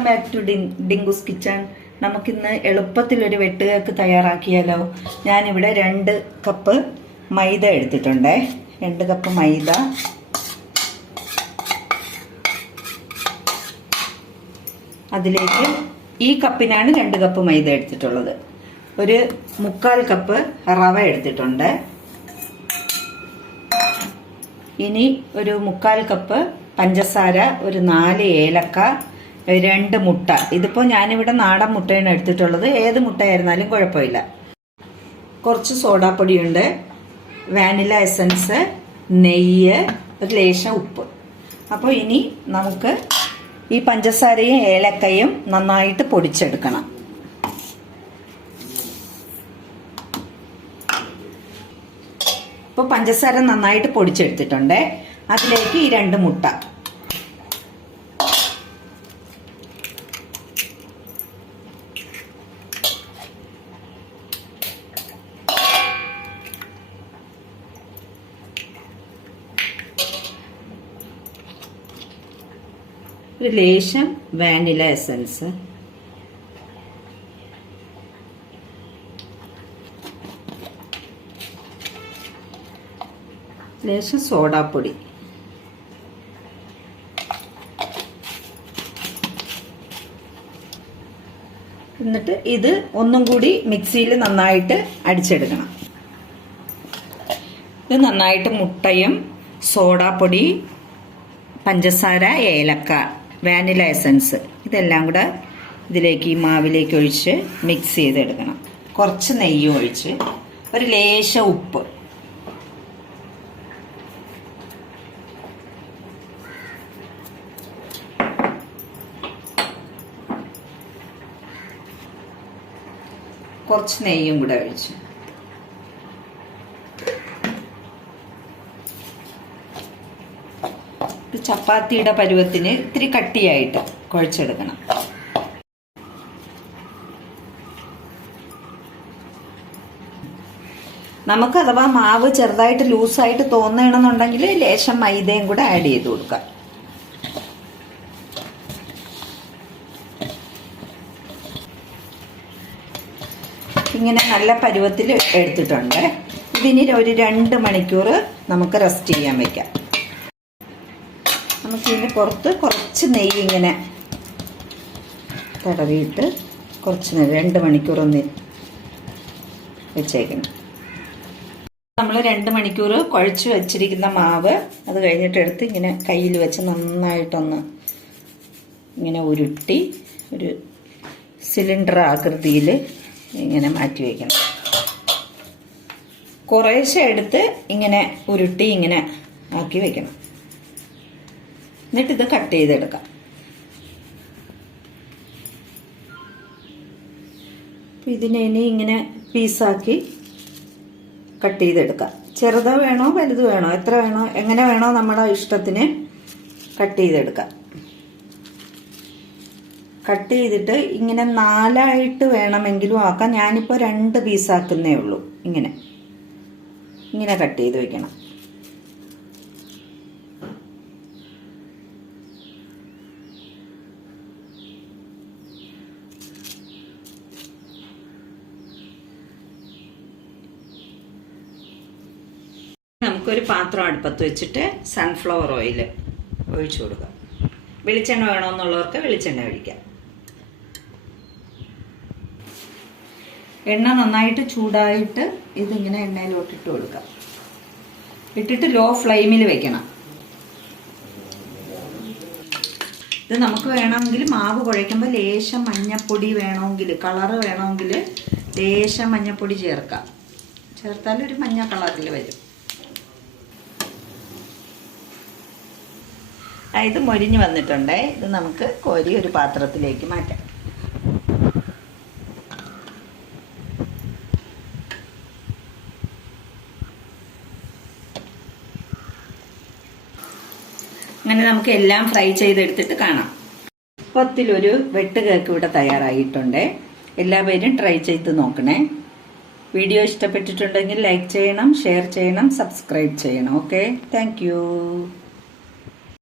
Welcome back to Dinku's kitchen. നമുക്കിന്ന് എളുപ്പത്തിലൊരു വെട്ട് കേക്ക് തയ്യാറാക്കിയാലോ. ഞാനിവിടെ 2 കപ്പ് മൈദ എടുത്തിട്ടുണ്ട്. 2 കപ്പ് മൈദ, അതിലേക്ക് ഈ കപ്പിനാണ് 2 കപ്പ് മൈദ എടുത്തിട്ടുള്ളത്. ഒരു 3/4 കപ്പ് റവ എടുത്തിട്ടുണ്ട്. ഇനി ഒരു 3/4 കപ്പ് പഞ്ചസാര, ഒരു 4 ഏലക്ക, 2 മുട്ട. ഇതിപ്പോൾ ഞാനിവിടെ നാടൻ മുട്ടയാണ് എടുത്തിട്ടുള്ളത്. ഏത് മുട്ടയായിരുന്നാലും കുഴപ്പമില്ല. കുറച്ച് സോഡാപ്പൊടിയുണ്ട്, വാനില എസൻസ്, നെയ്യ്, ഒരു ലേശം ഉപ്പ്. അപ്പോൾ ഇനി നമുക്ക് ഈ പഞ്ചസാരയും ഏലക്കയും നന്നായിട്ട് പൊടിച്ചെടുക്കണം. ഇപ്പോൾ പഞ്ചസാര നന്നായിട്ട് പൊടിച്ചെടുത്തിട്ടുണ്ട്. അതിലേക്ക് ഈ 2 മുട്ട, ഒരു ലേശം വാനില എസൻസ്, ലേശം സോഡാപ്പൊടി, എന്നിട്ട് ഇത് ഒന്നും കൂടി മിക്സിയിൽ നന്നായിട്ട് അടിച്ചെടുക്കണം. ഇത് നന്നായിട്ട് മുട്ടയും സോഡാപ്പൊടി, പഞ്ചസാര, ഏലക്ക, വാനില എസൻസ് ഇതെല്ലാം കൂടെ ഇതിലേക്ക് ഈ മാവിലേക്ക് ഒഴിച്ച് മിക്സ് ചെയ്തെടുക്കണം. കുറച്ച് നെയ്യും ഒഴിച്ച്, ഒരു ലേശം ഉപ്പ്, കുറച്ച് നെയ്യും കൂടെ ഒഴിച്ച് ചപ്പാത്തിയുടെ പരുവത്തിന് ഇത്തിരി കട്ടിയായിട്ട് കുഴച്ചെടുക്കണം. നമുക്ക് അഥവാ മാവ് ചെറുതായിട്ട് ലൂസായിട്ട് തോന്നണമെന്നുണ്ടെങ്കിൽ ലേശം മൈദയും കൂടെ ആഡ് ചെയ്ത് കൊടുക്കാം. ഇങ്ങനെ നല്ല പരുവത്തിൽ എടുത്തിട്ടുണ്ട്. ഇതിനി ഒരു 2 മണിക്കൂർ നമുക്ക് റെസ്റ്റ് ചെയ്യാൻ വെക്കാം. നമുക്ക് ഇതിന് പുറത്ത് കുറച്ച് നെയ്യ് ഇങ്ങനെ തടവിയിട്ട് കുറച്ച് നേരം 2 മണിക്കൂർ ഒന്ന് വെച്ചേക്കണം. നമ്മൾ 2 മണിക്കൂർ കുഴച്ച് വെച്ചിരിക്കുന്ന മാവ് അത് കഴിഞ്ഞിട്ട് എടുത്ത് ഇങ്ങനെ കയ്യിൽ വെച്ച് നന്നായിട്ടൊന്ന് ഇങ്ങനെ ഉരുട്ടി ഒരു സിലിണ്ടർ ആകൃതിയിൽ ഇങ്ങനെ മാറ്റി വയ്ക്കണം. കുറേശ്ശെ എടുത്ത് ഇങ്ങനെ ഉരുട്ടി ഇങ്ങനെ ആക്കി വെക്കണം. എന്നിട്ട് ഇത് കട്ട് ചെയ്തെടുക്കാം. ഇതിനെ ഇനി ഇങ്ങനെ പീസാക്കി കട്ട് ചെയ്തെടുക്കാം. ചെറുതോ വേണോ വലുത് വേണോ, എത്ര വേണോ, എങ്ങനെ വേണോ നമ്മുടെ ഇഷ്ടത്തിന് കട്ട് ചെയ്തെടുക്കാം. കട്ട് ചെയ്തിട്ട് ഇങ്ങനെ 4ആയിട്ട് വേണമെങ്കിലും ആക്കാം. ഞാനിപ്പോൾ 2 പീസാക്കുന്നേ ഉള്ളൂ. ഇങ്ങനെ ഇങ്ങനെ കട്ട് ചെയ്ത് വെക്കണം. നമുക്കൊരു പാത്രം അടുപ്പത്ത് വെച്ചിട്ട് സൺഫ്ലവർ ഓയിൽ ഒഴിച്ചു കൊടുക്കാം. വെളിച്ചെണ്ണ വേണമെന്നുള്ളവർക്ക് വെളിച്ചെണ്ണ ഒഴിക്കാം. എണ്ണ നന്നായിട്ട് ചൂടായിട്ട് ഇതിങ്ങനെ എണ്ണയിലോട്ട് ഇട്ട് കൊടുക്കാം. ഇട്ടിട്ട് ലോ ഫ്ലെയിമിൽ വെക്കണം. ഇത് നമുക്ക് വേണമെങ്കിൽ മാവ് കുഴയ്ക്കുമ്പോൾ ലേശം മഞ്ഞപ്പൊടി വേണമെങ്കിൽ, കളറ് വേണമെങ്കിൽ ലേശം മഞ്ഞപ്പൊടി ചേർക്കാം. ചേർത്താൽ ഒരു മഞ്ഞ കളറിൽ വരും. ഇത് മൊരിഞ്ഞ് വന്നിട്ടുണ്ട്. ഇത് നമുക്ക് കോരി ഒരു പാത്രത്തിലേക്ക് മാറ്റാം. അങ്ങനെ നമുക്ക് എല്ലാം ഫ്രൈ ചെയ്തെടുത്തിട്ട് കാണാം. എളുപ്പത്തിലൊരു വെട്ട് കേക്ക് ഇവിടെ തയ്യാറായിട്ടുണ്ട്. എല്ലാവരും ട്രൈ ചെയ്ത് നോക്കണേ. വീഡിയോ ഇഷ്ടപ്പെട്ടിട്ടുണ്ടെങ്കിൽ ലൈക്ക് ചെയ്യണം, ഷെയർ ചെയ്യണം, സബ്സ്ക്രൈബ് ചെയ്യണം. Okay, thank you.